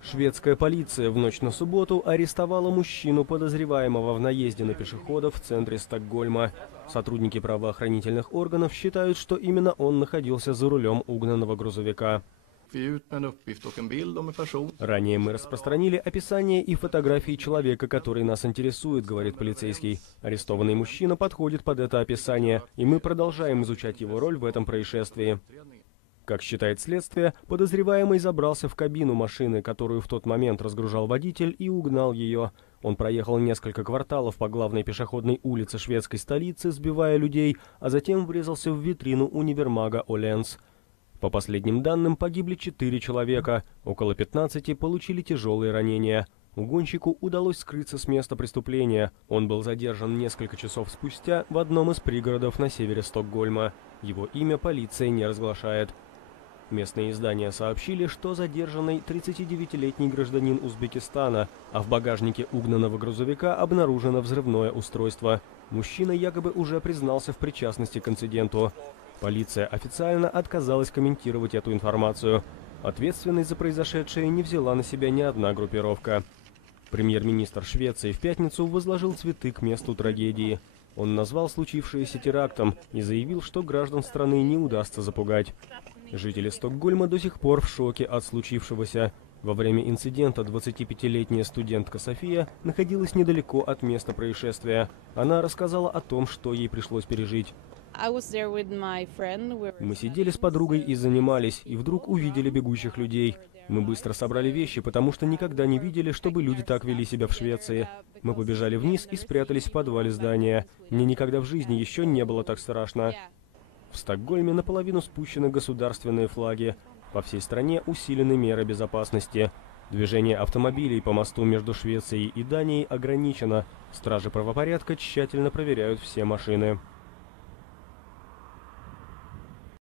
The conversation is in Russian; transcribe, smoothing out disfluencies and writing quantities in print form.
Шведская полиция в ночь на субботу арестовала мужчину, подозреваемого в наезде на пешеходов в центре Стокгольма. Сотрудники правоохранительных органов считают, что именно он находился за рулем угнанного грузовика. Ранее мы распространили описание и фотографии человека, который нас интересует, говорит полицейский. Арестованный мужчина подходит под это описание, и мы продолжаем изучать его роль в этом происшествии. Как считает следствие, подозреваемый забрался в кабину машины, которую в тот момент разгружал водитель, и угнал ее. Он проехал несколько кварталов по главной пешеходной улице шведской столицы, сбивая людей, а затем врезался в витрину универмага «Оленс». По последним данным, погибли 4 человека, около 15 получили тяжелые ранения. Угонщику удалось скрыться с места преступления. Он был задержан несколько часов спустя в одном из пригородов на севере Стокгольма. Его имя полиция не разглашает. Местные издания сообщили, что задержанный 39-летний гражданин Узбекистана, а в багажнике угнанного грузовика обнаружено взрывное устройство. Мужчина якобы уже признался в причастности к инциденту. Полиция официально отказалась комментировать эту информацию. Ответственность за произошедшее не взяла на себя ни одна группировка. Премьер-министр Швеции в пятницу возложил цветы к месту трагедии. Он назвал случившееся терактом и заявил, что граждан страны не удастся запугать. Жители Стокгольма до сих пор в шоке от случившегося. Во время инцидента 25-летняя студентка София находилась недалеко от места происшествия. Она рассказала о том, что ей пришлось пережить. Мы сидели с подругой и занимались, и вдруг увидели бегущих людей. Мы быстро собрали вещи, потому что никогда не видели, чтобы люди так вели себя в Швеции. Мы побежали вниз и спрятались в подвале здания. Мне никогда в жизни еще не было так страшно. В Стокгольме наполовину спущены государственные флаги. По всей стране усилены меры безопасности. Движение автомобилей по мосту между Швецией и Данией ограничено. Стражи правопорядка тщательно проверяют все машины.